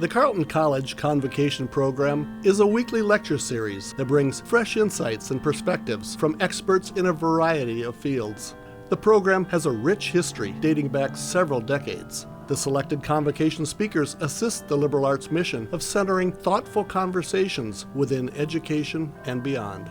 The Carleton College Convocation program is a weekly lecture series that brings fresh insights and perspectives from experts in a variety of fields. The program has a rich history dating back several decades. The selected convocation speakers assist the liberal arts mission of centering thoughtful conversations within education and beyond.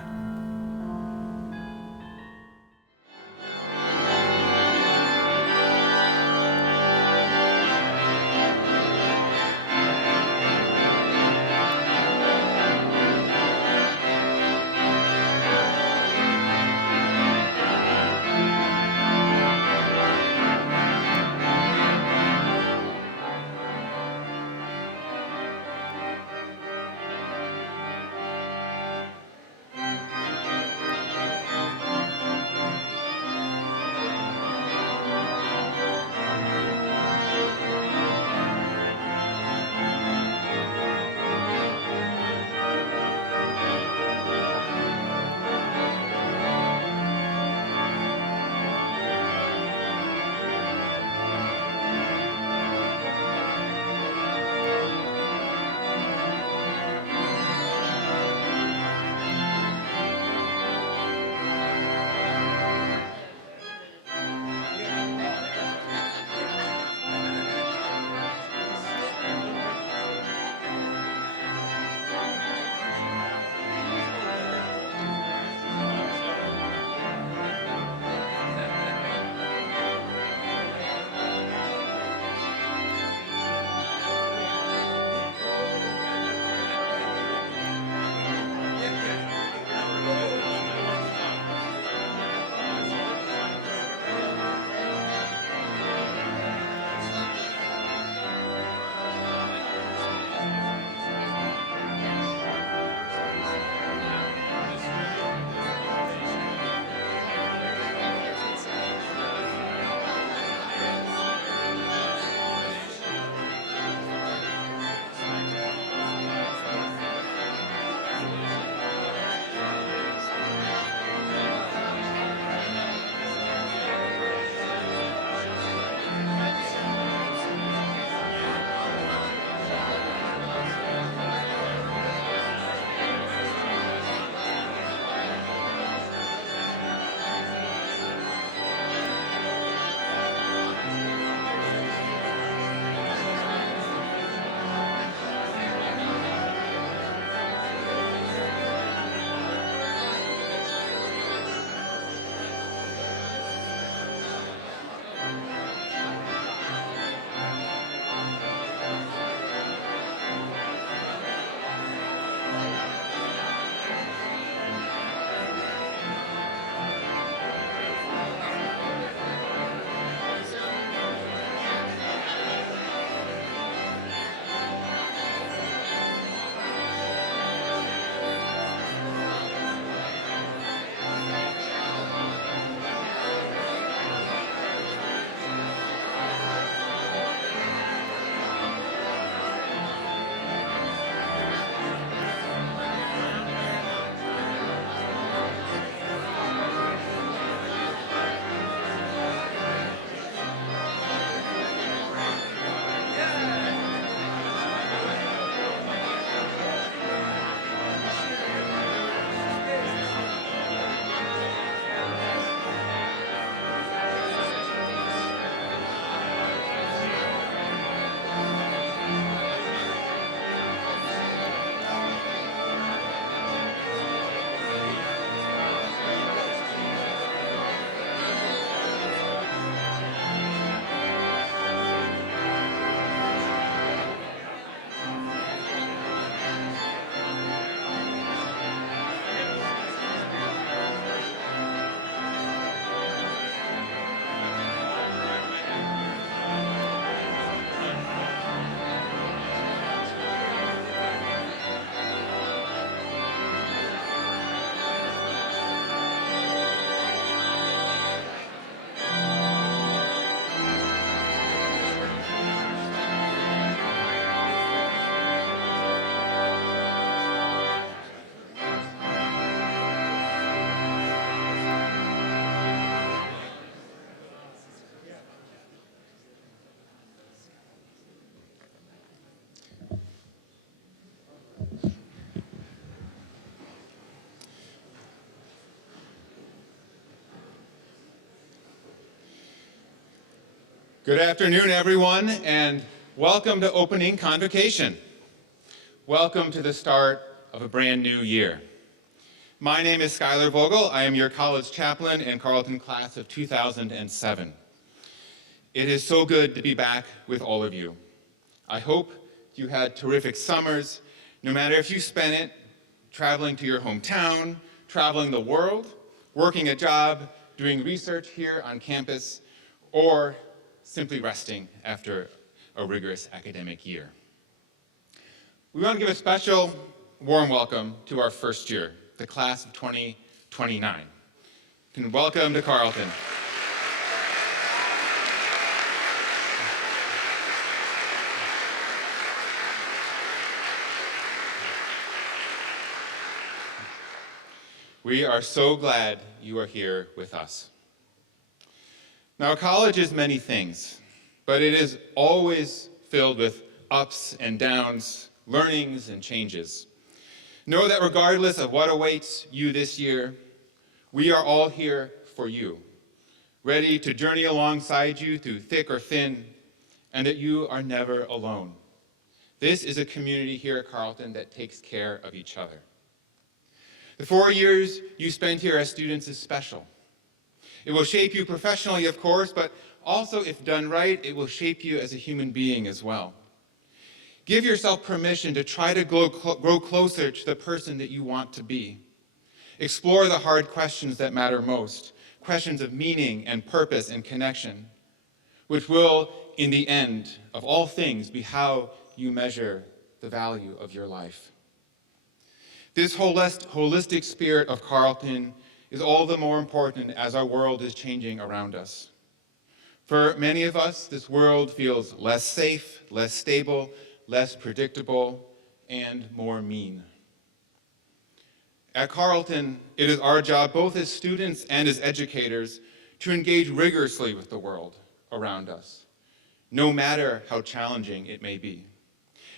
Good afternoon, everyone, and welcome to Opening Convocation. Welcome to the start of a brand new year. My name is Skylar Vogel. I am your college chaplain and Carleton class of 2007. It is so good to be back with all of you. I hope you had terrific summers, no matter if you spent it traveling to your hometown, traveling the world, working a job, doing research here on campus, or simply resting after a rigorous academic year. We want to give a special warm welcome to our first year, the class of 2029. And welcome to Carleton. We are so glad you are here with us. Now, college is many things, but it is always filled with ups and downs, learnings and changes. Know that regardless of what awaits you this year, we are all here for you, ready to journey alongside you through thick or thin, and that you are never alone. This is a community here at Carleton that takes care of each other. The 4 years you spent here as students is special. It will shape you professionally, of course, but also, if done right, it will shape you as a human being as well. Give yourself permission to try to grow closer to the person that you want to be. Explore the hard questions that matter most, questions of meaning and purpose and connection, which will, in the end of all things, be how you measure the value of your life. This holistic spirit of Carleton is all the more important as our world is changing around us. For many of us, this world feels less safe, less stable, less predictable, and more mean. At Carleton, it is our job, both as students and as educators, to engage rigorously with the world around us, no matter how challenging it may be.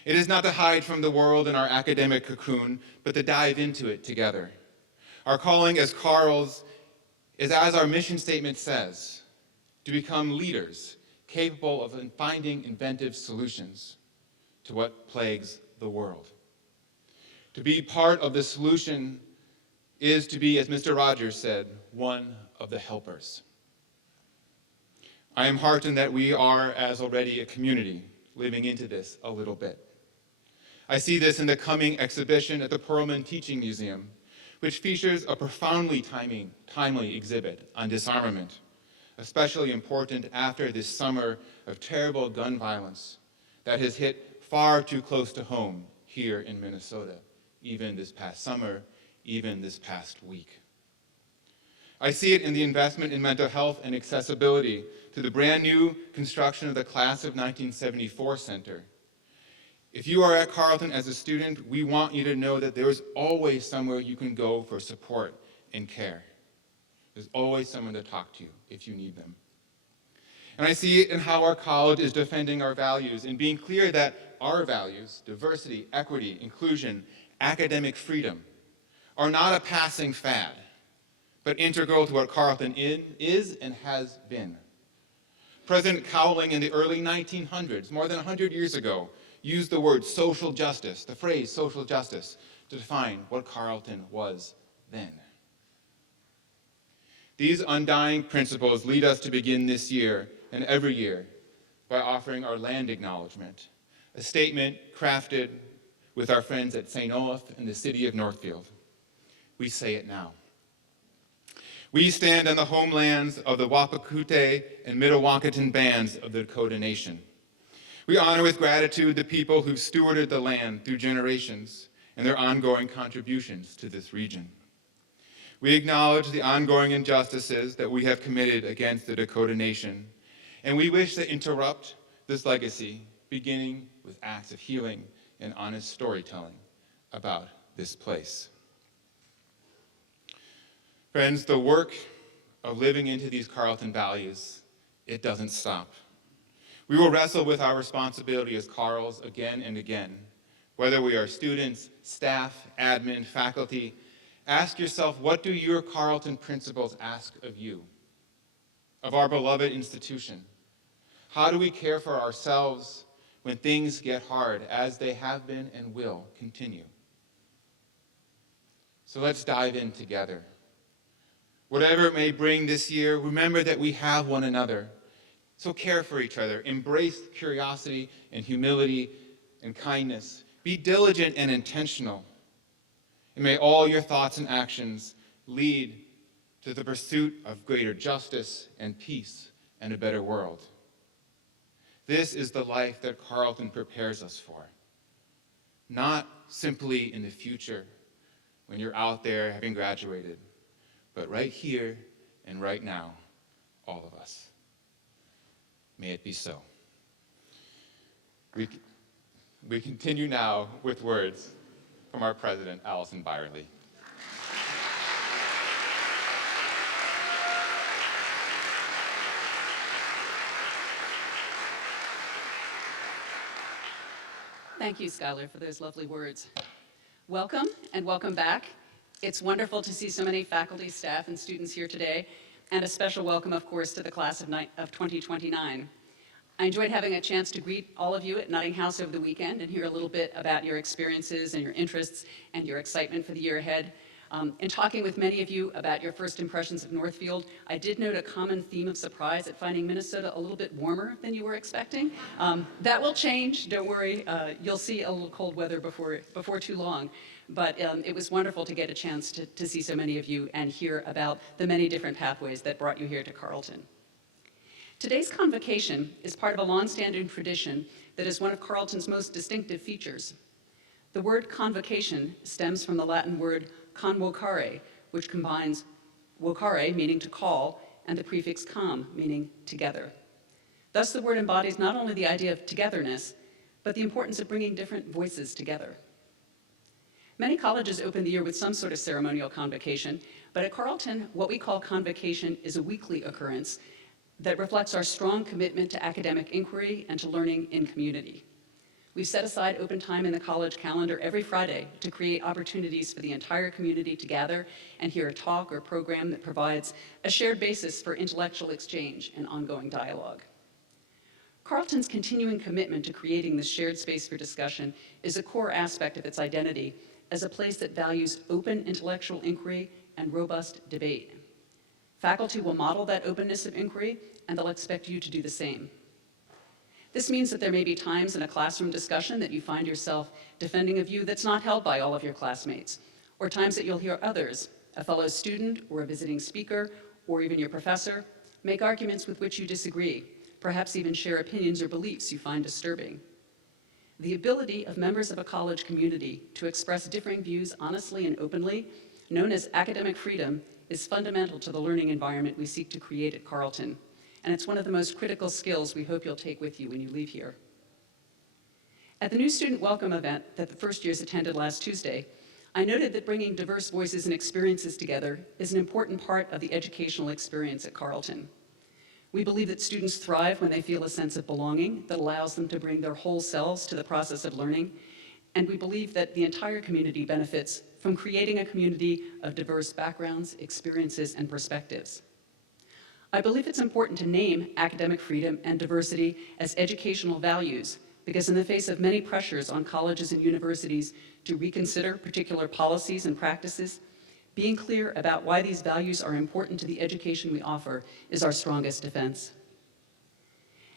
It is not to hide from the world in our academic cocoon, but to dive into it together. Our calling as Carls is, as our mission statement says, to become leaders capable of finding inventive solutions to what plagues the world. To be part of the solution is to be, as Mr. Rogers said, one of the helpers. I am heartened that we are, as already a community, living into this a little bit. I see this in the coming exhibition at the Perlman Teaching Museum, which features a profoundly timely exhibit on disarmament, especially important after this summer of terrible gun violence that has hit far too close to home here in Minnesota, even this past summer, even this past week. I see it in the investment in mental health and accessibility to the brand new construction of the Class of 1974 Center. If you are at Carleton as a student, we want you to know that there is always somewhere you can go for support and care. There's always someone to talk to if you need them. And I see it in how our college is defending our values and being clear that our values, diversity, equity, inclusion, academic freedom, are not a passing fad, but integral to what Carleton is and has been. President Cowling in the early 1900s, more than 100 years ago, used the word social justice, the phrase social justice, to define what Carleton was then. These undying principles lead us to begin this year and every year by offering our land acknowledgement, a statement crafted with our friends at St. Olaf in the city of Northfield. We say it now. We stand on the homelands of the Wapakute and Mdewakanton bands of the Dakota Nation. We honor with gratitude the people who've stewarded the land through generations and their ongoing contributions to this region. We acknowledge the ongoing injustices that we have committed against the Dakota Nation, and we wish to interrupt this legacy, beginning with acts of healing and honest storytelling about this place. Friends, the work of living into these Carleton values, it doesn't stop. We will wrestle with our responsibility as Carls again and again, whether we are students, staff, admin, faculty. Ask yourself, what do your Carleton principles ask of you, of our beloved institution? How do we care for ourselves when things get hard, as they have been and will continue? So let's dive in together. Whatever it may bring this year, remember that we have one another. So care for each other. Embrace curiosity and humility and kindness. Be diligent and intentional. And may all your thoughts and actions lead to the pursuit of greater justice and peace and a better world. This is the life that Carleton prepares us for. Not simply in the future when you're out there having graduated, but right here and right now, all of us. May it be so. We continue now with words from our president, Allison Byerly. Thank you, Skylar, for those lovely words. Welcome and welcome back. It's wonderful to see so many faculty, staff, and students here today, and a special welcome, of course, to the class of 2029. I enjoyed having a chance to greet all of you at Nutting House over the weekend and hear a little bit about your experiences and your interests and your excitement for the year ahead. In talking with many of you about your first impressions of Northfield, I did note a common theme of surprise at finding Minnesota a little bit warmer than you were expecting. That will change, don't worry. You'll see a little cold weather before too long. But it was wonderful to get a chance to see so many of you and hear about the many different pathways that brought you here to Carleton. Today's convocation is part of a longstanding tradition that is one of Carleton's most distinctive features. The word convocation stems from the Latin word convocare, which combines vocare, meaning to call, and the prefix com, meaning together. Thus, the word embodies not only the idea of togetherness, but the importance of bringing different voices together. Many colleges open the year with some sort of ceremonial convocation, but at Carleton, what we call convocation is a weekly occurrence that reflects our strong commitment to academic inquiry and to learning in community. We've set aside open time in the college calendar every Friday to create opportunities for the entire community to gather and hear a talk or program that provides a shared basis for intellectual exchange and ongoing dialogue. Carleton's continuing commitment to creating this shared space for discussion is a core aspect of its identity as a place that values open intellectual inquiry and robust debate. Faculty will model that openness of inquiry, and they'll expect you to do the same. This means that there may be times in a classroom discussion that you find yourself defending a view that's not held by all of your classmates, or times that you'll hear others, a fellow student or a visiting speaker, or even your professor, make arguments with which you disagree, perhaps even share opinions or beliefs you find disturbing. The ability of members of a college community to express differing views honestly and openly, known as academic freedom, is fundamental to the learning environment we seek to create at Carleton. And it's one of the most critical skills we hope you'll take with you when you leave here. At the new student welcome event that the first years attended last Tuesday, I noted that bringing diverse voices and experiences together is an important part of the educational experience at Carleton. We believe that students thrive when they feel a sense of belonging that allows them to bring their whole selves to the process of learning, and we believe that the entire community benefits from creating a community of diverse backgrounds, experiences, and perspectives. I believe it's important to name academic freedom and diversity as educational values because in the face of many pressures on colleges and universities to reconsider particular policies and practices, being clear about why these values are important to the education we offer is our strongest defense.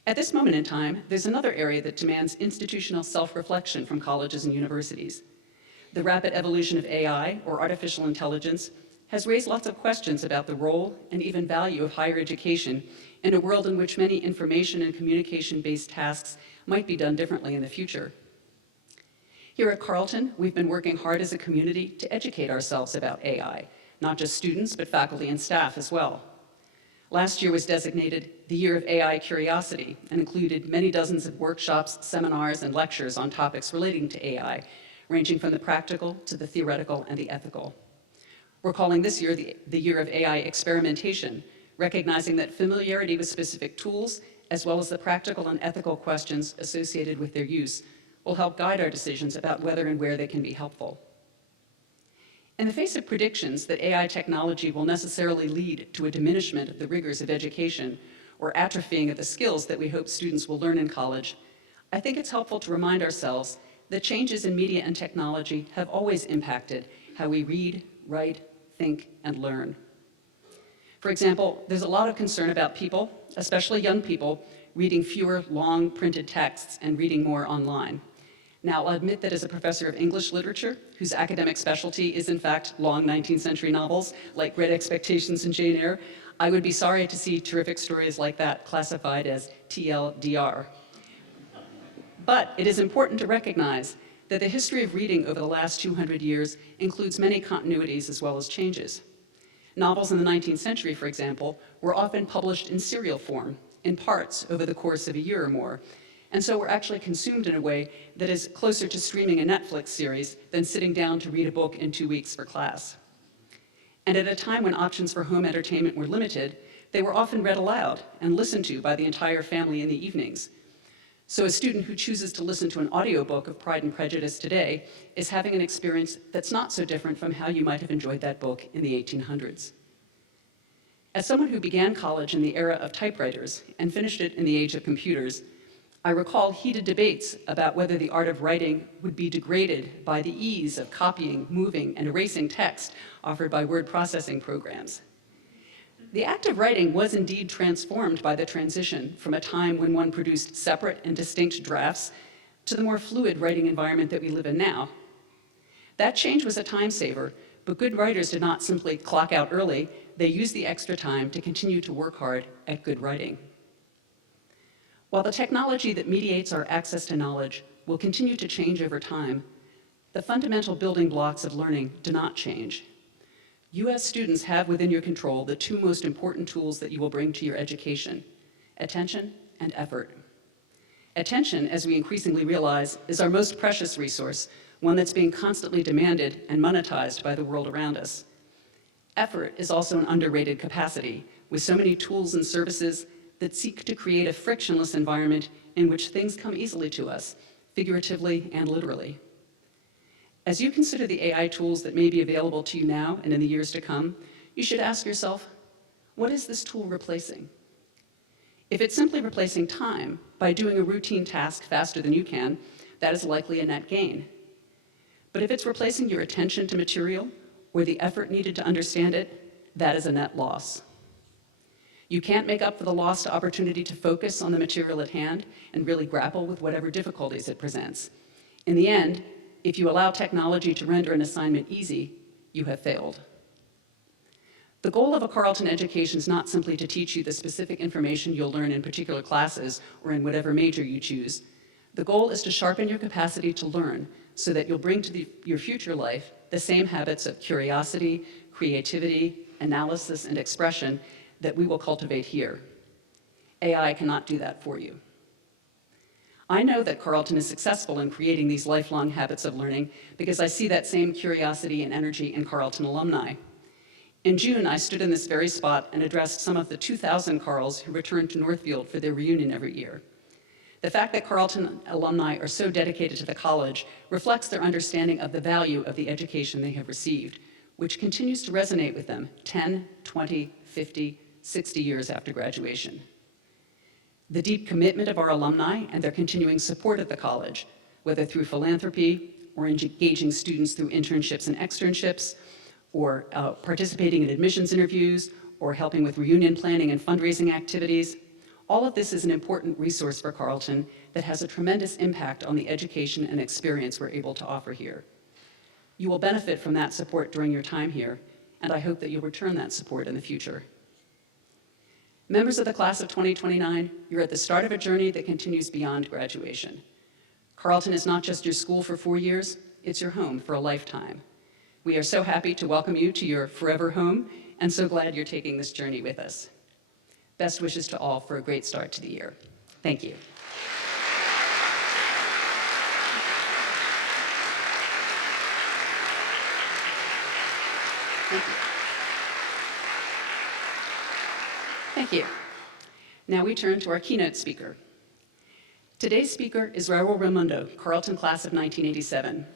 At this moment in time, there's another area that demands institutional self-reflection from colleges and universities. The rapid evolution of AI, or artificial intelligence, has raised lots of questions about the role and even value of higher education in a world in which many information and communication-based tasks might be done differently in the future. Here at Carleton, we've been working hard as a community to educate ourselves about AI, not just students, but faculty and staff as well. Last year was designated the Year of AI Curiosity and included many dozens of workshops, seminars, and lectures on topics relating to AI, ranging from the practical to the theoretical and the ethical. We're calling this year the Year of AI Experimentation, recognizing that familiarity with specific tools, as well as the practical and ethical questions associated with their use, will help guide our decisions about whether and where they can be helpful. In the face of predictions that AI technology will necessarily lead to a diminishment of the rigors of education, or atrophying of the skills that we hope students will learn in college, I think it's helpful to remind ourselves that changes in media and technology have always impacted how we read, write, think, and learn. For example, there's a lot of concern about people, especially young people, reading fewer long printed texts and reading more online. Now, I'll admit that as a professor of English literature, whose academic specialty is in fact long 19th century novels like Great Expectations and Jane Eyre, I would be sorry to see terrific stories like that classified as TLDR. But it is important to recognize that the history of reading over the last 200 years includes many continuities as well as changes. Novels in the 19th century, for example, were often published in serial form, in parts over the course of a year or more, and so were actually consumed in a way that is closer to streaming a Netflix series than sitting down to read a book in 2 weeks for class. And at a time when options for home entertainment were limited, they were often read aloud and listened to by the entire family in the evenings. So a student who chooses to listen to an audiobook of Pride and Prejudice today is having an experience that's not so different from how you might have enjoyed that book in the 1800s. As someone who began college in the era of typewriters and finished it in the age of computers, I recall heated debates about whether the art of writing would be degraded by the ease of copying, moving, and erasing text offered by word processing programs. The act of writing was indeed transformed by the transition from a time when one produced separate and distinct drafts to the more fluid writing environment that we live in now. That change was a time saver, but good writers did not simply clock out early. They used the extra time to continue to work hard at good writing. While the technology that mediates our access to knowledge will continue to change over time, the fundamental building blocks of learning do not change. You as students have within your control the two most important tools that you will bring to your education: attention and effort. Attention, as we increasingly realize, is our most precious resource, one that's being constantly demanded and monetized by the world around us. Effort is also an underrated capacity, with so many tools and services that seek to create a frictionless environment in which things come easily to us, figuratively and literally. As you consider the AI tools that may be available to you now and in the years to come, you should ask yourself, what is this tool replacing? If it's simply replacing time by doing a routine task faster than you can, that is likely a net gain. But if it's replacing your attention to material or the effort needed to understand it, that is a net loss. You can't make up for the lost opportunity to focus on the material at hand and really grapple with whatever difficulties it presents. In the end, if you allow technology to render an assignment easy, you have failed. The goal of a Carleton education is not simply to teach you the specific information you'll learn in particular classes or in whatever major you choose. The goal is to sharpen your capacity to learn so that you'll bring to your future life the same habits of curiosity, creativity, analysis, and expression that we will cultivate here. AI cannot do that for you. I know that Carleton is successful in creating these lifelong habits of learning because I see that same curiosity and energy in Carleton alumni. In June, I stood in this very spot and addressed some of the 2,000 Carls who return to Northfield for their reunion every year. The fact that Carleton alumni are so dedicated to the college reflects their understanding of the value of the education they have received, which continues to resonate with them 10, 20, 50, 60 years after graduation. The deep commitment of our alumni and their continuing support at the college, whether through philanthropy or engaging students through internships and externships, or participating in admissions interviews, or helping with reunion planning and fundraising activities, all of this is an important resource for Carleton that has a tremendous impact on the education and experience we're able to offer here. You will benefit from that support during your time here, and I hope that you'll return that support in the future. Members of the class of 2029, you're at the start of a journey that continues beyond graduation. Carleton is not just your school for 4 years, it's your home for a lifetime. We are so happy to welcome you to your forever home, and so glad you're taking this journey with us. Best wishes to all for a great start to the year. Thank you. Thank you. Thank you. Now we turn to our keynote speaker. Today's speaker is Raul Raymundo, Carleton class of 1987.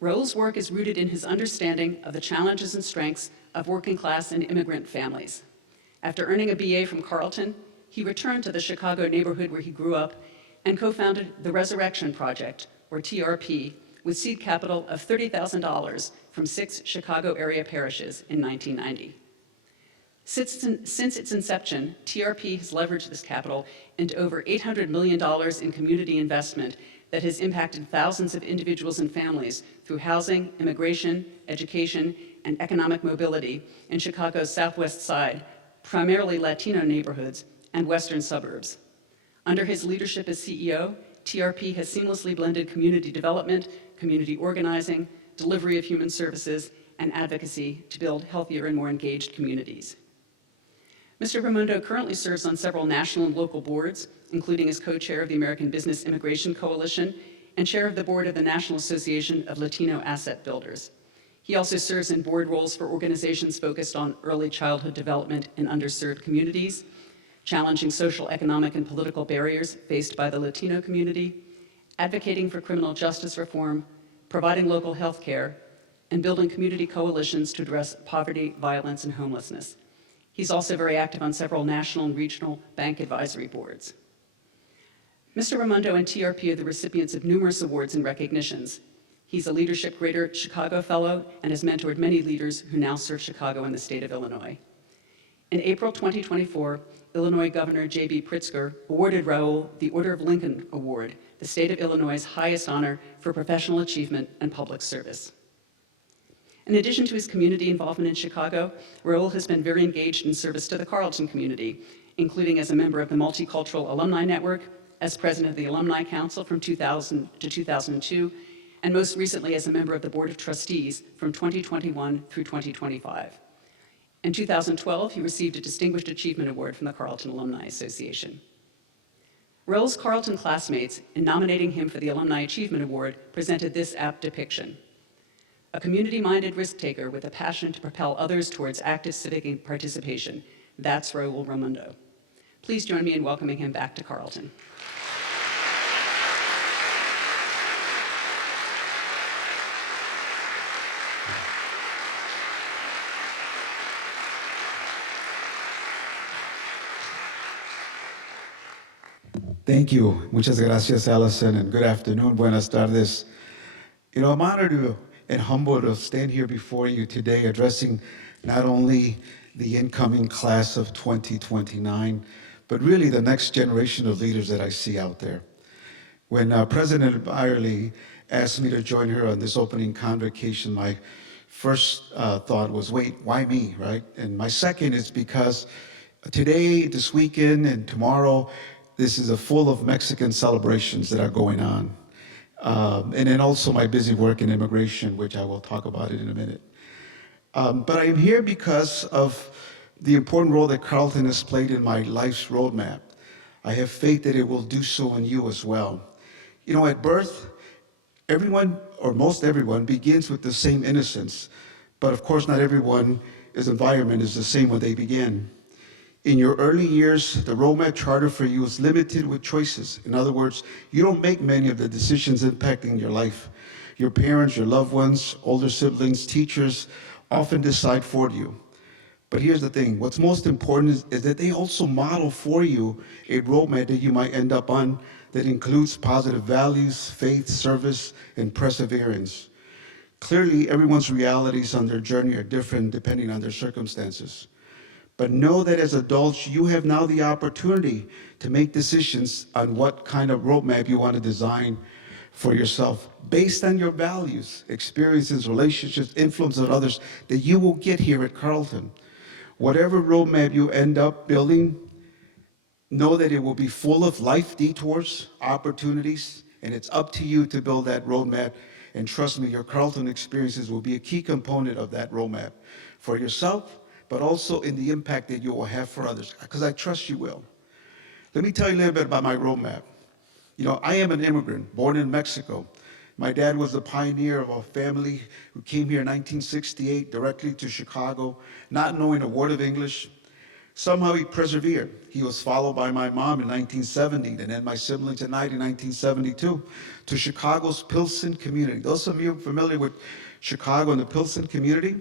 Raul's work is rooted in his understanding of the challenges and strengths of working class and immigrant families. After earning a BA from Carleton, he returned to the Chicago neighborhood where he grew up and co-founded the Resurrection Project, or TRP, with seed capital of $30,000 from 6 Chicago area parishes in 1990. Since its inception, TRP has leveraged this capital into over $800 million in community investment that has impacted thousands of individuals and families through housing, immigration, education, and economic mobility in Chicago's Southwest Side, primarily Latino neighborhoods, and western suburbs. Under his leadership as CEO, TRP has seamlessly blended community development, community organizing, delivery of human services, and advocacy to build healthier and more engaged communities. Mr. Raymundo currently serves on several national and local boards, including as co-chair of the American Business Immigration Coalition and chair of the board of the National Association of Latino Asset Builders. He also serves in board roles for organizations focused on early childhood development in underserved communities, challenging social, economic, and political barriers faced by the Latino community, advocating for criminal justice reform, providing local health care, and building community coalitions to address poverty, violence, and homelessness. He's also very active on several national and regional bank advisory boards. Mr. Raymundo and TRP are the recipients of numerous awards and recognitions. He's a Leadership Greater Chicago Fellow and has mentored many leaders who now serve Chicago and the state of Illinois. In April 2024, Illinois Governor J.B. Pritzker awarded Raul the Order of Lincoln Award, the state of Illinois' highest honor for professional achievement and public service. In addition to his community involvement in Chicago, Raul has been very engaged in service to the Carleton community, including as a member of the Multicultural Alumni Network, as president of the Alumni Council from 2000 to 2002, and most recently as a member of the Board of Trustees from 2021 through 2025. In 2012, he received a Distinguished Achievement Award from the Carleton Alumni Association. Raul's Carleton classmates, in nominating him for the Alumni Achievement Award, presented this apt depiction: a community-minded risk-taker with a passion to propel others towards active civic participation. That's Raul Raymundo. Please join me in welcoming him back to Carleton. Thank you. Muchas gracias, Allison, and good afternoon. Buenas tardes. You know, I'm honored and humbled to stand here before you today addressing not only the incoming class of 2029, but really the next generation of leaders that I see out there. When President Byerly asked me to join her on this opening convocation, my first thought was, wait, why me, right? And my second is because today, this weekend, and tomorrow, this is a full of Mexican celebrations that are going on. And then also my busy work in immigration, which I will talk about it in a minute. But I am here because of the important role that Carleton has played in my life's roadmap. I have faith that it will do so in you as well. You know, at birth, everyone, or most everyone, begins with the same innocence. But of course, not everyone's environment is the same when they begin. In your early years, the roadmap charter for you is limited with choices. In other words, you don't make many of the decisions impacting your life. Your parents, your loved ones, older siblings, teachers often decide for you. But here's the thing, what's most important is that they also model for you a roadmap that you might end up on that includes positive values, faith, service, and perseverance. Clearly, everyone's realities on their journey are different depending on their circumstances. But know that as adults, you have now the opportunity to make decisions on what kind of roadmap you want to design for yourself based on your values, experiences, relationships, influence on others that you will get here at Carleton. Whatever roadmap you end up building, know that it will be full of life detours, opportunities, and it's up to you to build that roadmap. And trust me, your Carleton experiences will be a key component of that roadmap for yourself, but also in the impact that you will have for others, because I trust you will. Let me tell you a little bit about my roadmap. You know, I am an immigrant, born in Mexico. My dad was the pioneer of a family who came here in 1968 directly to Chicago, not knowing a word of English. Somehow he persevered. He was followed by my mom in 1970, and then my siblings and I in 1972 to Chicago's Pilsen community. Those of you familiar with Chicago and the Pilsen community?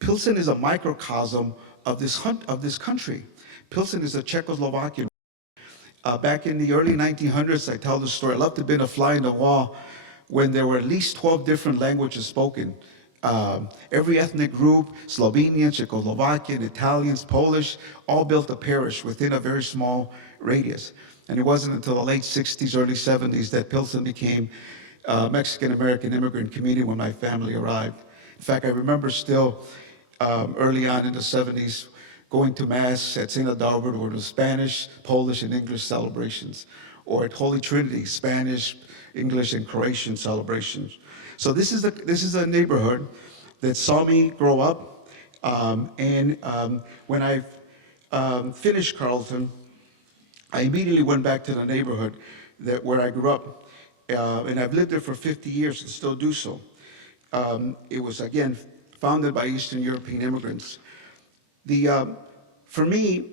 Pilsen is a microcosm of this country. Pilsen is a Czechoslovakian. Back in the early 1900s, I tell the story, I love to have been a fly in the wall when there were at least 12 different languages spoken. Every ethnic group, Slovenian, Czechoslovakian, Italians, Polish, all built a parish within a very small radius. And it wasn't until the late 60s, early 70s that Pilsen became a Mexican-American immigrant community when my family arrived. In fact, I remember still early on in the 70s going to Mass at St. Adalbert where there was Spanish, Polish, and English celebrations, or at Holy Trinity, Spanish, English, and Croatian celebrations. So this is a neighborhood that saw me grow up, when I finished Carleton, I immediately went back to the neighborhood where I grew up, and I've lived there for 50 years and still do so. It was, again, founded by Eastern European immigrants. For me,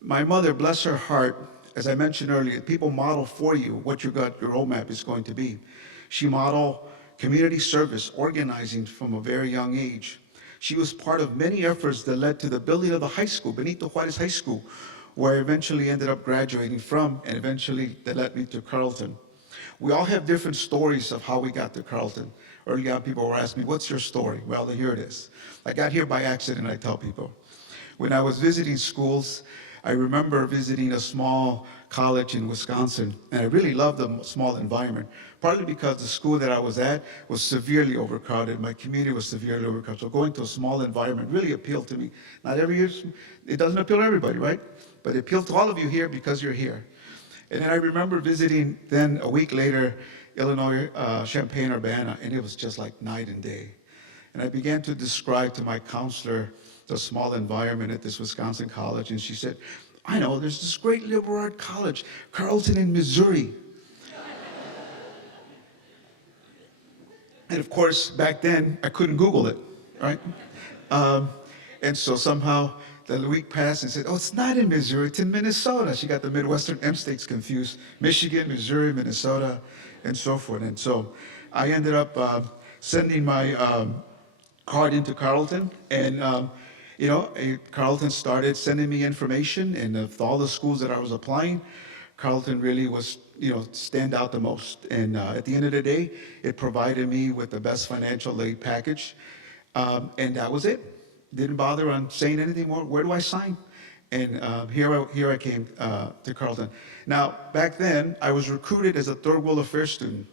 my mother, bless her heart, as I mentioned earlier, people model for you what your roadmap is going to be. She modeled community service, organizing from a very young age. She was part of many efforts that led to the building of the high school, Benito Juarez High School, where I eventually ended up graduating from, and eventually that led me to Carleton. We all have different stories of how we got to Carleton. Early on, people were asking me, what's your story? Well, here it is. I got here by accident, I tell people. When I was visiting schools, I remember visiting a small college in Wisconsin, and I really loved the small environment, partly because the school that I was at was severely overcrowded. My community was severely overcrowded, so going to a small environment really appealed to me. Not every year, it doesn't appeal to everybody, right? But it appealed to all of you here because you're here. And then I remember visiting then a week later, Illinois, Champaign-Urbana, and it was just like night and day. And I began to describe to my counselor the small environment at this Wisconsin college, and she said, I know, there's this great liberal arts college, Carleton in Missouri. And of course, back then, I couldn't Google it, right? And so somehow the week passed and said, oh, it's not in Missouri, it's in Minnesota. She got the Midwestern M states confused, Michigan, Missouri, Minnesota, and so forth. And so I ended up sending my card into Carleton, and Carleton started sending me information, and of all the schools that I was applying, Carleton really was, stand out the most. And at the end of the day, it provided me with the best financial aid package, and that was it. Didn't bother on saying anything more. Where do I sign? And here I came to Carleton. Now, back then, I was recruited as a third world affairs student.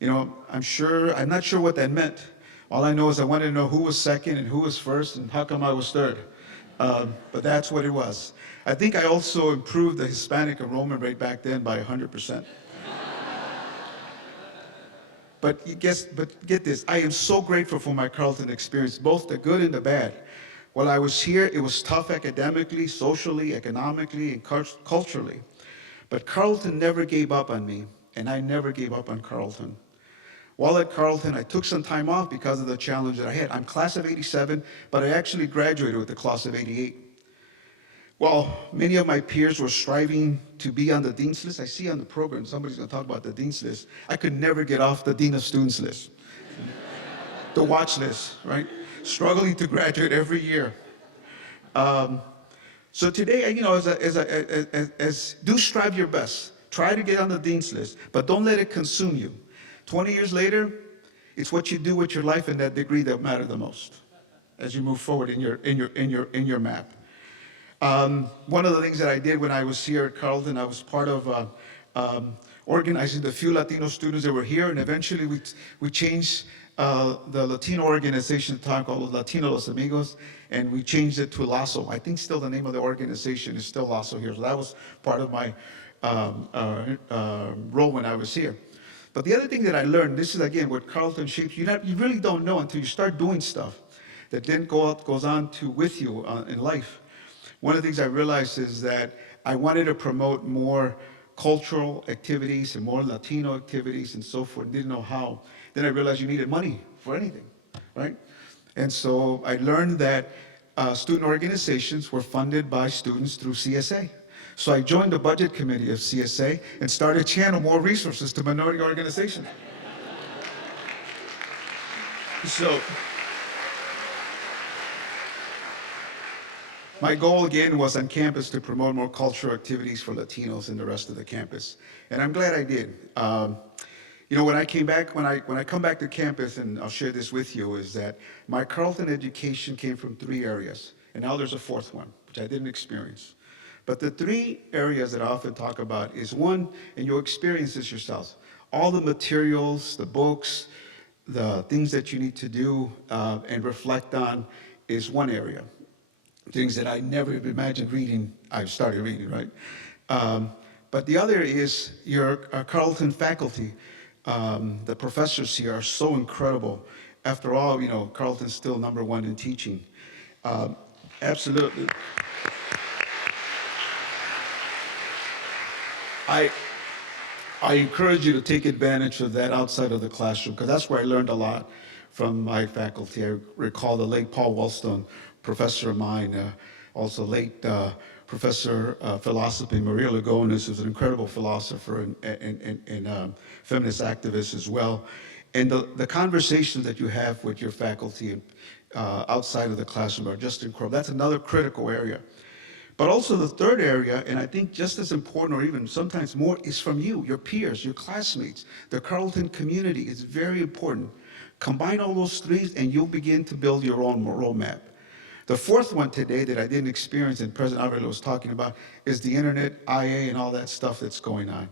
I'm not sure what that meant. All I know is I wanted to know who was second and who was first and how come I was third. But that's what it was. I think I also improved the Hispanic enrollment rate back then by 100%. But get this, I am so grateful for my Carleton experience, both the good and the bad. While I was here, it was tough academically, socially, economically, and culturally. But Carleton never gave up on me, and I never gave up on Carleton. While at Carleton, I took some time off because of the challenge that I had. I'm class of 87, but I actually graduated with the class of 88. While many of my peers were striving to be on the dean's list, I see on the program, somebody's gonna talk about the dean's list. I could never get off the dean of students list, the watch list, right? Struggling to graduate every year. So today, do strive your best. Try to get on the dean's list, but don't let it consume you. 20 years later, it's what you do with your life and that degree that matter the most as you move forward in your map. One of the things that I did when I was here at Carleton, I was part of organizing the few Latino students that were here, and eventually we changed the Latino organization at the time called Latino Los Amigos, and we changed it to LASO. I think still the name of the organization is still LASO here, so that was part of my role when I was here. But the other thing that I learned, this is again what Carleton shapes, you really don't know until you start doing stuff that then goes on with you in life. One of the things I realized is that I wanted to promote more cultural activities and more Latino activities and so forth, didn't know how. Then I realized you needed money for anything, right? And so I learned that student organizations were funded by students through CSA. So I joined the budget committee of CSA and started to channel more resources to minority organizations. My goal again was on campus to promote more cultural activities for Latinos in the rest of the campus, and I'm glad I did. You know, when I came back, when I come back to campus, and I'll share this with you, is that my Carleton education came from 3 areas, and now there's a 4th one, which I didn't experience. But the 3 areas that I often talk about is one, and you'll experience this yourselves, all the materials, the books, the things that you need to do and reflect on is one area. Things that I never even imagined reading, I've started reading, right? But the other is your Carleton faculty. The professors here are so incredible. After all, you know, Carleton's still #1 in teaching. Absolutely. I encourage you to take advantage of that outside of the classroom, because that's where I learned a lot from my faculty. I recall the late Paul Wellstone, professor of mine, also late professor of philosophy, Maria Lugones, who's an incredible philosopher and feminist activist as well. And the conversations that you have with your faculty outside of the classroom are just incredible. That's another critical area. But also the third area, and I think just as important or even sometimes more, is from you, your peers, your classmates. The Carleton community is very important. Combine all those 3 and you'll begin to build your own roadmap. The 4th one today that I didn't experience and President Avila was talking about is the internet, IA, and all that stuff that's going on.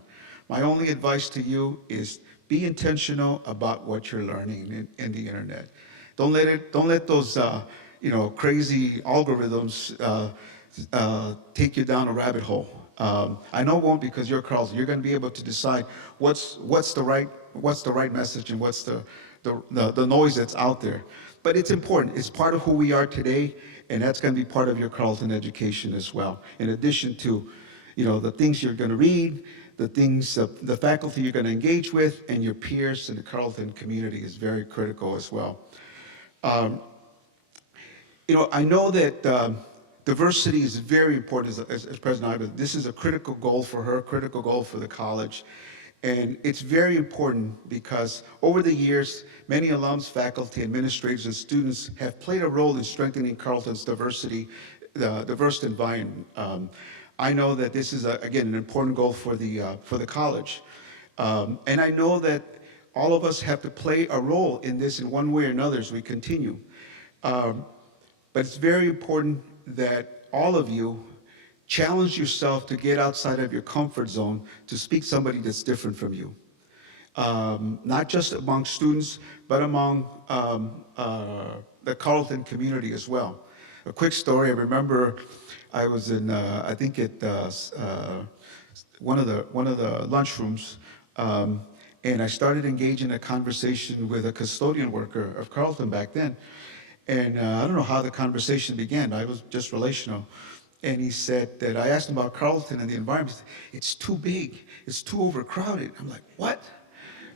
My only advice to you is be intentional about what you're learning in the internet. Don't let those crazy algorithms take you down a rabbit hole. I know it won't, because you're Carleton. You're going to be able to decide what's the right message and what's the noise that's out there. But it's important. It's part of who we are today, and that's going to be part of your Carleton education as well. In addition to, you know, the things you're going to read, the things, the faculty you're going to engage with, and your peers in the Carleton community is very critical as well. You know, I know that diversity is very important, as President Ivan. This is a critical goal for her, critical goal for the college. And it's very important because over the years, many alums, faculty, administrators, and students have played a role in strengthening Carleton's diversity, the diverse environment. I know that this is, again, an important goal for the college. And I know that all of us have to play a role in this in one way or another as we continue. But it's very important that all of you challenge yourself to get outside of your comfort zone to speak somebody that's different from you. Not just among students, but among the Carleton community as well. A quick story, I remember I was in, I think at one of the lunchrooms, and I started engaging a conversation with a custodian worker of Carleton back then. And I don't know how the conversation began. I was just relational. And he said that I asked him about Carleton and the environment. He said, it's too big. It's too overcrowded. I'm like, what?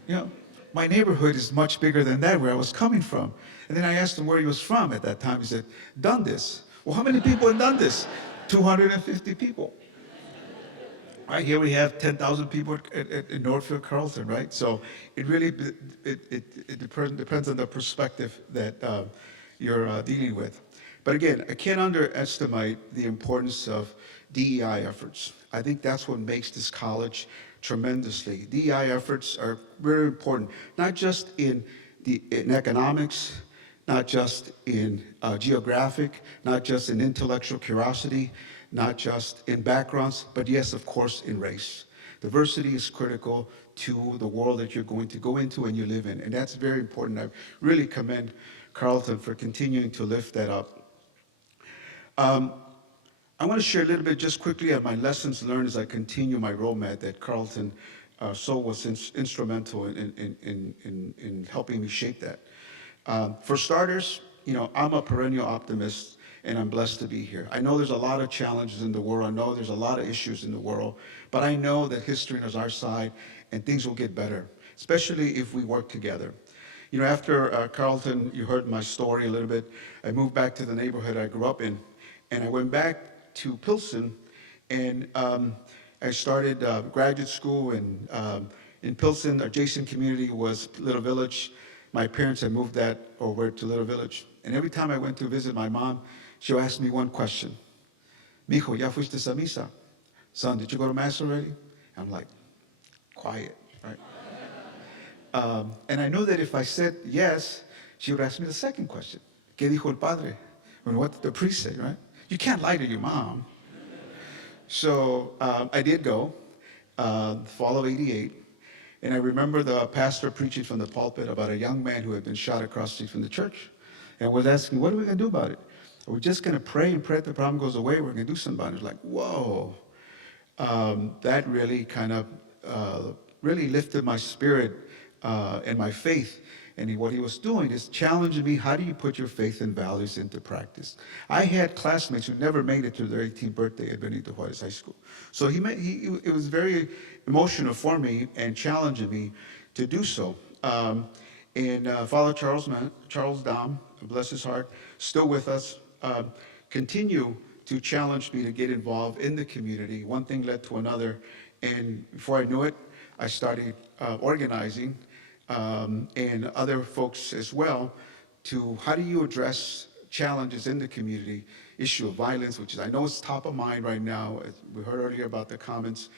You know, my neighborhood is much bigger than that, where I was coming from. And then I asked him where he was from at that time. He said, Dundas. Well, how many people in Dundas? 250 people. Right here we have 10,000 people in Northfield, Carleton, right? So it really it depends on the perspective that you're dealing with. But again, I can't underestimate the importance of DEI efforts. I think that's what makes this college tremendously. DEI efforts are very important, not just in economics, not just in geographic, not just in intellectual curiosity, not just in backgrounds, but yes, of course, in race. Diversity is critical to the world that you're going to go into and you live in, and that's very important. I really commend Carleton for continuing to lift that up. I want to share a little bit just quickly of my lessons learned as I continue my roadmap that Carleton so was instrumental in helping me shape that. For starters, you know, I'm a perennial optimist and I'm blessed to be here. I know there's a lot of challenges in the world. I know there's a lot of issues in the world, but I know that history is our side and things will get better, especially if we work together. You know, after Carleton, you heard my story a little bit. I moved back to the neighborhood I grew up in, and I went back to Pilsen, and I started graduate school. And in Pilsen, adjacent community was Little Village. My parents had moved that over to Little Village. And every time I went to visit my mom, she'll ask me one question. Mijo, ¿ya fuiste a misa? Son, did you go to mass already? I'm like, quiet, right? And I knew that if I said yes, she would ask me the second question. ¿Qué dijo el padre? And what did the priest say, right? You can't lie to your mom. So I did go, fall of '88, and I remember the pastor preaching from the pulpit about a young man who had been shot across the street from the church, and was asking, what are we going to do about it? Are we just going to pray and pray that the problem goes away? We're going to do something about it. It's like, whoa. That really kind of really lifted my spirit and my faith. And what he was doing is challenging me, how do you put your faith and values into practice? I had classmates who never made it to their 18th birthday at Benito Juarez High School. So it was very emotional for me and challenging me to do so. And Father Charles Dom, bless his heart, still with us, continue to challenge me to get involved in the community. One thing led to another, and before I knew it, I started organizing, and other folks as well, to how do you address challenges in the community, issue of violence, which is, I know it's top of mind right now. As we heard earlier about the comments.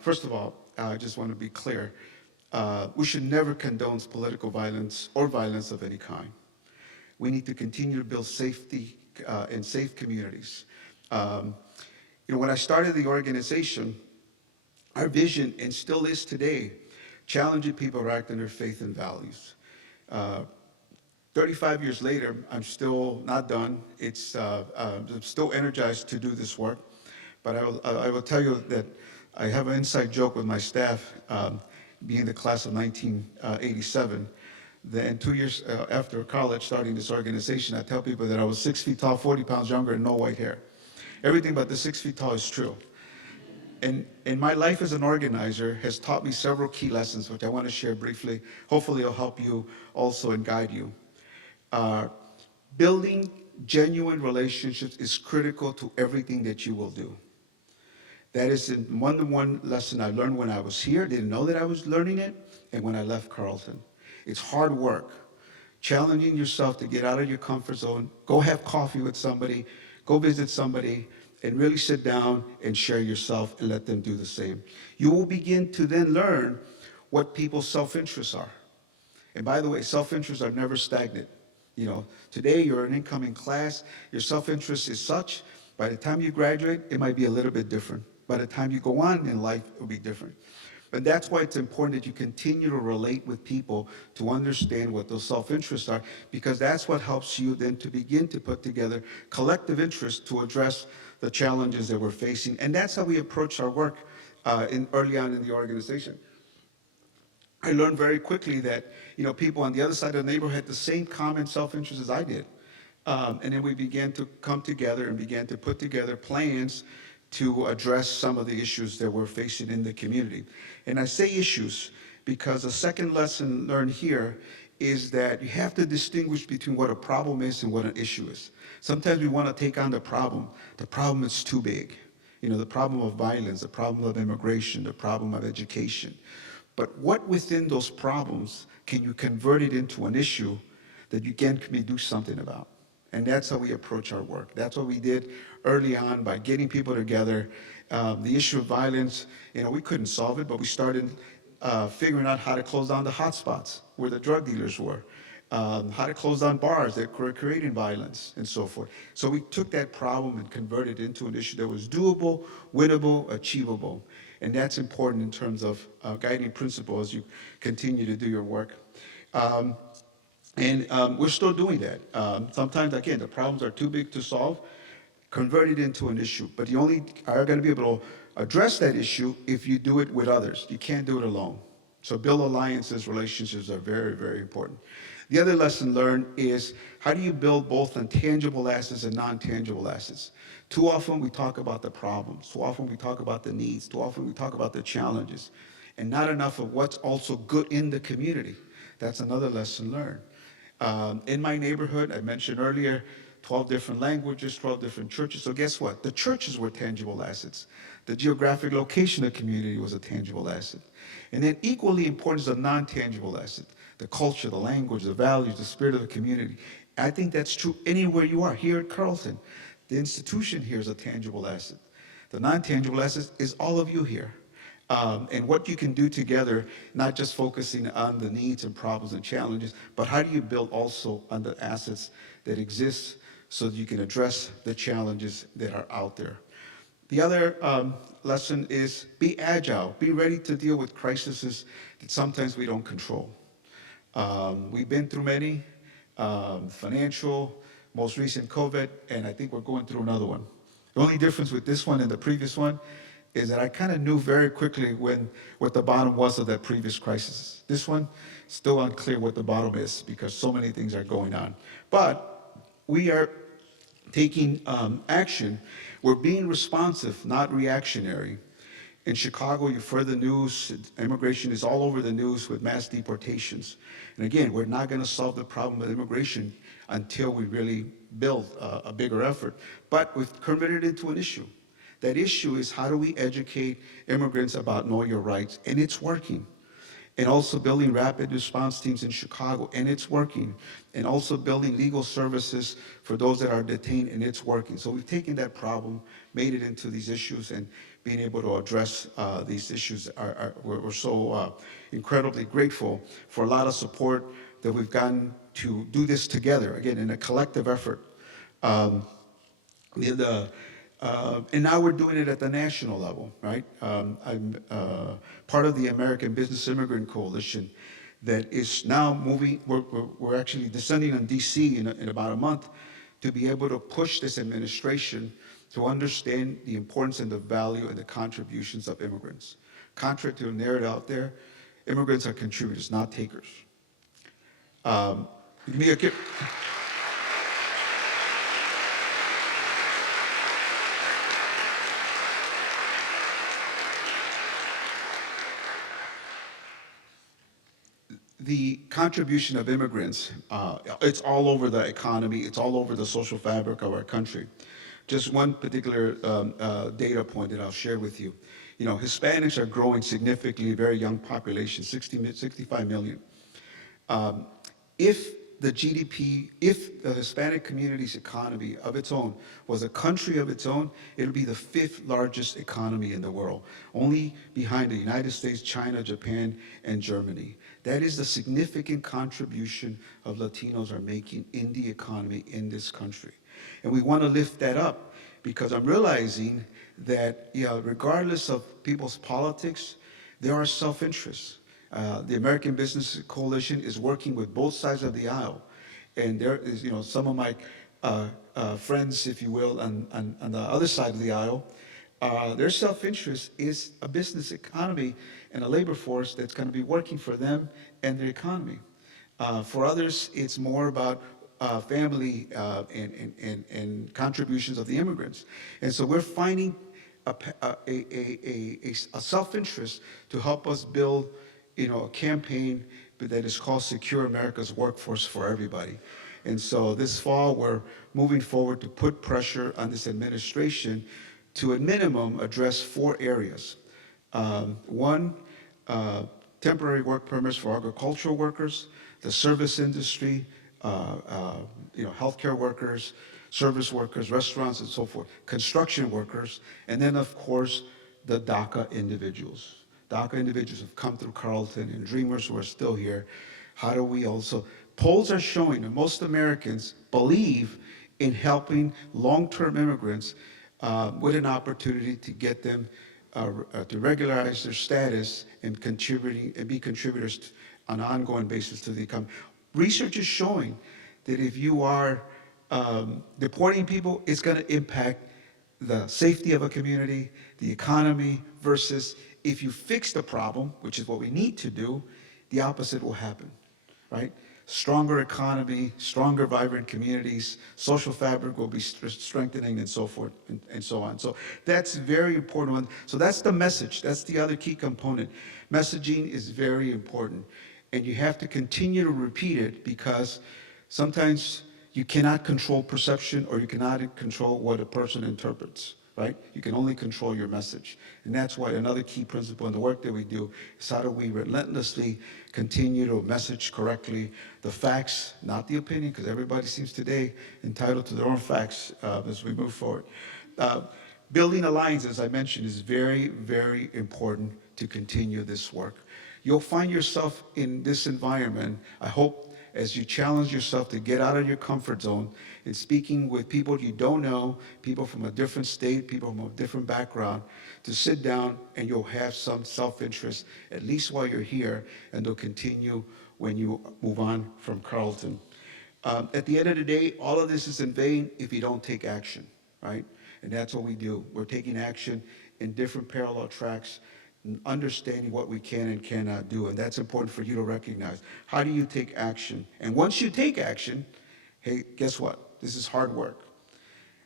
First of all, I just want to be clear. We should never condone political violence or violence of any kind. We need to continue to build safety and safe communities. When I started the organization, our vision, and still is today, challenging people to act in their faith and values. 35 years later, I'm still not done. I'm still energized to do this work. But I will tell you that I have an inside joke with my staff, being the class of 1987. Then 2 years after college, starting this organization, I tell people that I was 6 feet tall, 40 pounds younger, and no white hair. Everything but the 6 feet tall is true. And my life as an organizer has taught me several key lessons, which I want to share briefly. Hopefully it'll help you also and guide you. Building genuine relationships is critical to everything that you will do. That is one lesson I learned when I was here, didn't know that I was learning it, and when I left Carleton. It's hard work, challenging yourself to get out of your comfort zone, go have coffee with somebody, go visit somebody, and really sit down and share yourself and let them do the same. You will begin to then learn what people's self-interests are. And by the way, self-interests are never stagnant. Today you're an incoming class, your self-interest is such, by the time you graduate, it might be a little bit different. By the time you go on in life, it will be different. But that's why it's important that you continue to relate with people to understand what those self-interests are, because that's what helps you then to begin to put together collective interests to address the challenges that we're facing. And that's how we approach our work early on in the organization. I learned very quickly that people on the other side of the neighborhood had the same common self-interest as I did. And then we began to come together and began to put together plans to address some of the issues that we're facing in the community. And I say issues because the second lesson learned here is that you have to distinguish between what a problem is and what an issue is. Sometimes we want to take on the problem. The problem is too big. The problem of violence, the problem of immigration, the problem of education. But what within those problems can you convert it into an issue that you can do something about? And that's how we approach our work. That's what we did early on by getting people together. The issue of violence, we couldn't solve it, but we started figuring out how to close down the hot spots where the drug dealers were, how to close down bars that were creating violence, and so forth. So we took that problem and converted it into an issue that was doable, winnable, achievable. And that's important in terms of guiding principle as you continue to do your work. And we're still doing that. Sometimes, again, the problems are too big to solve, convert it into an issue. But you only are going to be able to address that issue if you do it with others. You can't do it alone. So build alliances, relationships are very, very important. The other lesson learned is how do you build both tangible assets and non-tangible assets? Too often we talk about the problems. Too often we talk about the needs. Too often we talk about the challenges. And not enough of what's also good in the community. That's another lesson learned. In my neighborhood, I mentioned earlier, 12 different languages, 12 different churches. So guess what? The churches were tangible assets. The geographic location of the community was a tangible asset. And then equally important is a non-tangible asset. The culture, the language, the values, the spirit of the community. I think that's true anywhere you are. Here at Carleton, The institution here is a tangible asset. The non-tangible asset is all of you here. And what you can do together, not just focusing on the needs and problems and challenges, but how do you build also on the assets that exist so that you can address the challenges that are out there. The other lesson is be agile, be ready to deal with crises that sometimes we don't control. We've been through many, financial, most recent COVID, and I think we're going through another one. The only difference with this one and the previous one is that I kind of knew very quickly what the bottom was of that previous crisis. This one, still unclear what the bottom is because so many things are going on. But we are taking action. We're being responsive, not reactionary. In Chicago, you've heard the news, immigration is all over the news with mass deportations. And again, we're not going to solve the problem with immigration until we really build a bigger effort. But we've converted it into an issue. That issue is how do we educate immigrants about know your rights, and it's working. And also building rapid response teams in Chicago, and it's working. And also building legal services for those that are detained, and it's working. So we've taken that problem, made it into these issues, and being able to address these issues. We're so incredibly grateful for a lot of support that we've gotten to do this together, again, in a collective effort. And now we're doing it at the national level, right? I'm part of the American Business Immigrant Coalition that is now moving. We're actually descending on DC in about a month to be able to push this administration to understand the importance and the value and the contributions of immigrants. Contrary to the narrative out there, immigrants are contributors, not takers. Give me a gift. The contribution of immigrants, it's all over the economy, it's all over the social fabric of our country. Just one particular data point that I'll share with you. You know, Hispanics are growing significantly, very young population, 65 million. If the GDP, if the Hispanic community's economy of its own was a country of its own, it would be the 5th largest economy in the world, only behind the United States, China, Japan, and Germany. That is the significant contribution of Latinos are making in the economy in this country. And we want to lift that up because I'm realizing that, regardless of people's politics, there are self-interests. The American Business Coalition is working with both sides of the aisle. And there is, some of my friends, if you will, on the other side of the aisle, their self-interest is a business economy and a labor force that's going to be working for them and their economy. For others, it's more about family and contributions of the immigrants. And so we're finding a self-interest to help us build a campaign that is called Secure America's Workforce for Everybody. And so this fall, we're moving forward to put pressure on this administration to, at minimum, address 4 areas. One, temporary work permits for agricultural workers, the service industry, healthcare workers, service workers, restaurants, and so forth, construction workers, and then, of course, the DACA individuals. DACA individuals have come through Carleton and Dreamers who are still here. How do we also, polls are showing that most Americans believe in helping long-term immigrants with an opportunity to get them to regularize their status and be contributors on an ongoing basis to the economy. Research is showing that if you are deporting people, it's going to impact the safety of a community, the economy, versus if you fix the problem, which is what we need to do, the opposite will happen, right? Stronger economy, stronger, vibrant communities, social fabric will be strengthening, and so forth, and so on. So that's very important. So that's the message. That's the other key component. Messaging is very important, and you have to continue to repeat it because sometimes you cannot control perception or you cannot control what a person interprets, right? You can only control your message. And that's why another key principle in the work that we do is how do we relentlessly continue to message correctly the facts, not the opinion, because everybody seems today entitled to their own facts as we move forward. Building alliances, as I mentioned, is very, very important to continue this work. You'll find yourself in this environment, I hope, as you challenge yourself to get out of your comfort zone and speaking with people you don't know, people from a different state, people from a different background, to sit down and you'll have some self-interest, at least while you're here, and they'll continue when you move on from Carleton. At the end of the day, all of this is in vain if you don't take action, right? And that's what we do. We're taking action in different parallel tracks, understanding what we can and cannot do. And that's important for you to recognize. How do you take action? And once you take action, hey, guess what? This is hard work.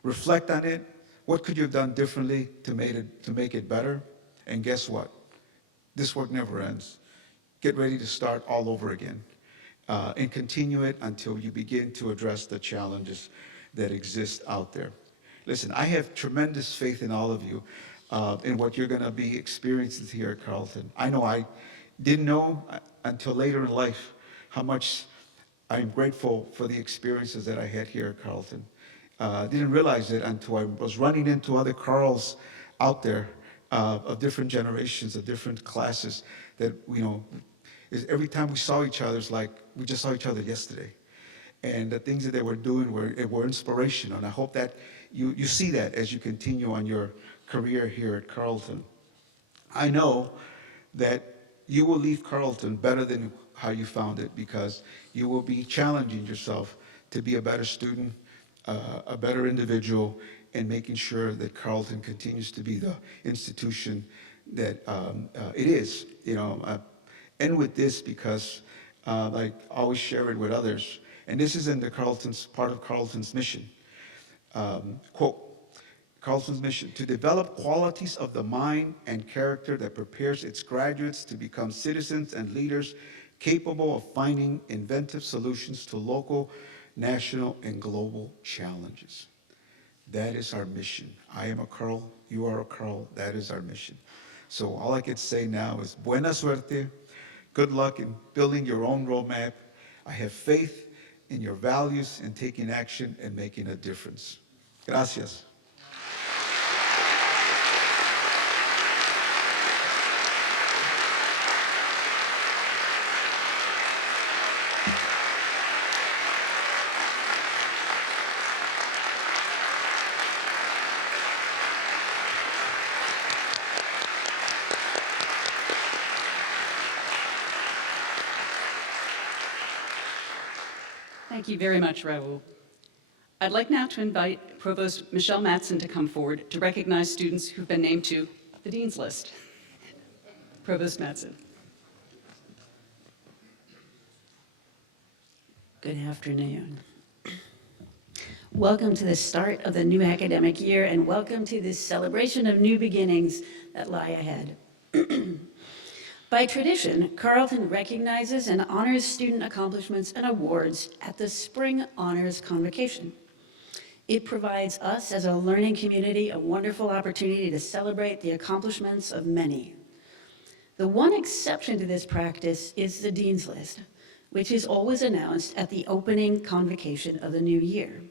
Reflect on it. What could you have done differently to make it better? And guess what? This work never ends. Get ready to start all over again. And continue it until you begin to address the challenges that exist out there. Listen, I have tremendous faith in all of you, in what you're going to be experiencing here at Carleton. I know I didn't know until later in life how much I'm grateful for the experiences that I had here at Carleton. I didn't realize it until I was running into other Carls out there of different generations, of different classes that, every time we saw each other, it's like we just saw each other yesterday. And the things that they were doing were inspirational. And I hope that you see that as you continue on your career here at Carleton. I know that you will leave Carleton better than how you found it, because you will be challenging yourself to be a better student, a better individual, and making sure that Carleton continues to be the institution that it is. End with this because I always share it with others, and this is in the part of Carleton's mission. Quote, Carleton's mission: to develop qualities of the mind and character that prepares its graduates to become citizens and leaders capable of finding inventive solutions to local, national, and global challenges. That is our mission. I am a Carl, you are a Carl, that is our mission. So all I can say now is buena suerte, good luck in building your own roadmap. I have faith in your values and taking action and making a difference. Gracias. Thank you very much, Raul. I'd like now to invite Provost Michelle Mattson to come forward to recognize students who've been named to the Dean's List. Provost Mattson. Good afternoon. Welcome to the start of the new academic year, and welcome to this celebration of new beginnings that lie ahead. By tradition, Carleton recognizes and honors student accomplishments and awards at the Spring Honors Convocation. It provides us as a learning community a wonderful opportunity to celebrate the accomplishments of many. The one exception to this practice is the Dean's List, which is always announced at the opening convocation of the new year.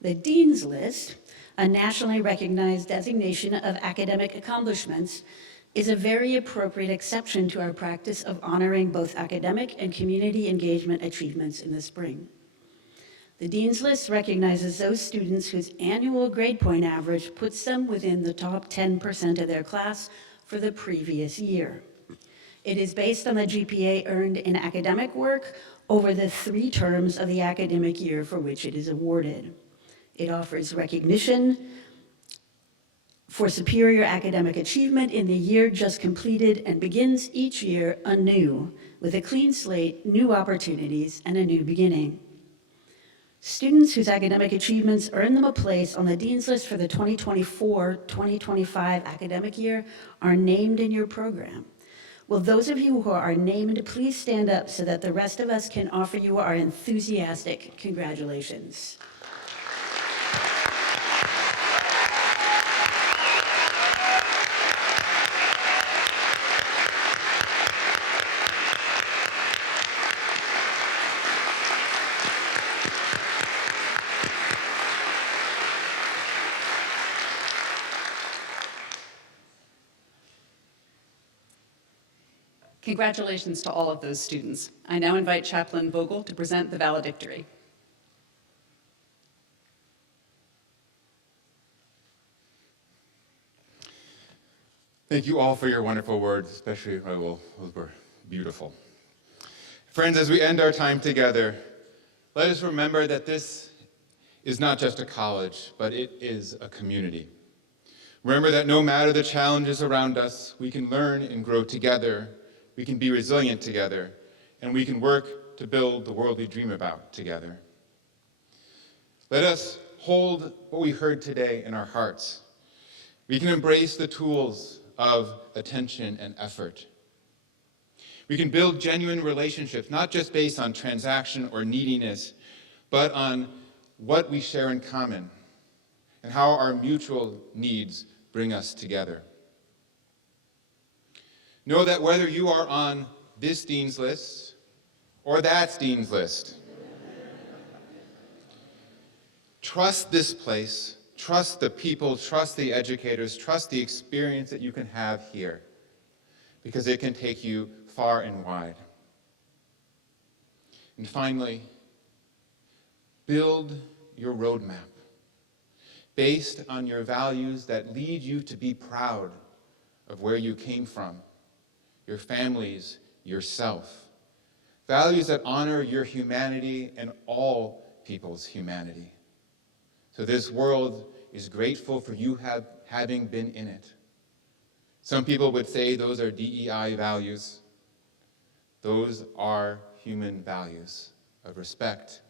The Dean's List, a nationally recognized designation of academic accomplishments, is a very appropriate exception to our practice of honoring both academic and community engagement achievements in the spring. The Dean's List recognizes those students whose annual grade point average puts them within the top 10% of their class for the previous year. It is based on the GPA earned in academic work over the 3 terms of the academic year for which it is awarded. It offers recognition for superior academic achievement in the year just completed and begins each year anew with a clean slate, new opportunities, and a new beginning. Students whose academic achievements earn them a place on the Dean's List for the 2024-2025 academic year are named in your program. Will those of you who are named please stand up so that the rest of us can offer you our enthusiastic congratulations. Congratulations to all of those students. I now invite Chaplain Vogel to present the valedictory. Thank you all for your wonderful words, especially Raul. Those were beautiful. Friends, as we end our time together, let us remember that this is not just a college, but it is a community. Remember that no matter the challenges around us, we can learn and grow together, we can be resilient together, and we can work to build the world we dream about together. Let us hold what we heard today in our hearts. We can embrace the tools of attention and effort. We can build genuine relationships, not just based on transaction or neediness, but on what we share in common and how our mutual needs bring us together. Know that whether you are on this dean's list or that dean's list, trust this place, trust the people, trust the educators, trust the experience that you can have here, because it can take you far and wide. And finally, build your roadmap based on your values that lead you to be proud of where you came from, your families, yourself. Values that honor your humanity and all people's humanity. So this world is grateful for you having been in it. Some people would say those are DEI values. Those are human values of respect,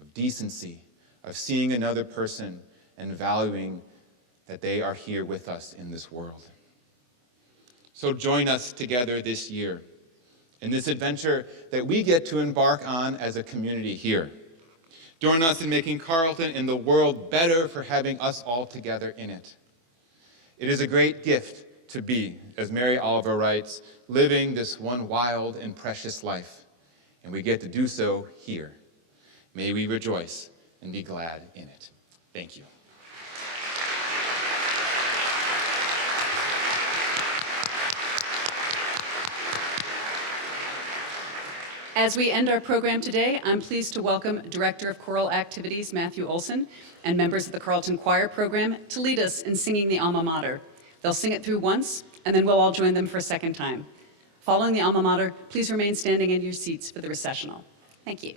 of decency, of seeing another person and valuing that they are here with us in this world. So join us together this year in this adventure that we get to embark on as a community here. Join us in making Carleton and the world better for having us all together in it. It is a great gift to be, as Mary Oliver writes, living this one wild and precious life, and we get to do so here. May we rejoice and be glad in it. Thank you. As we end our program today, I'm pleased to welcome Director of Choral Activities, Matthew Olson, and members of the Carleton Choir program to lead us in singing the Alma Mater. They'll sing it through once, and then we'll all join them for a second time. Following the Alma Mater, please remain standing in your seats for the recessional. Thank you.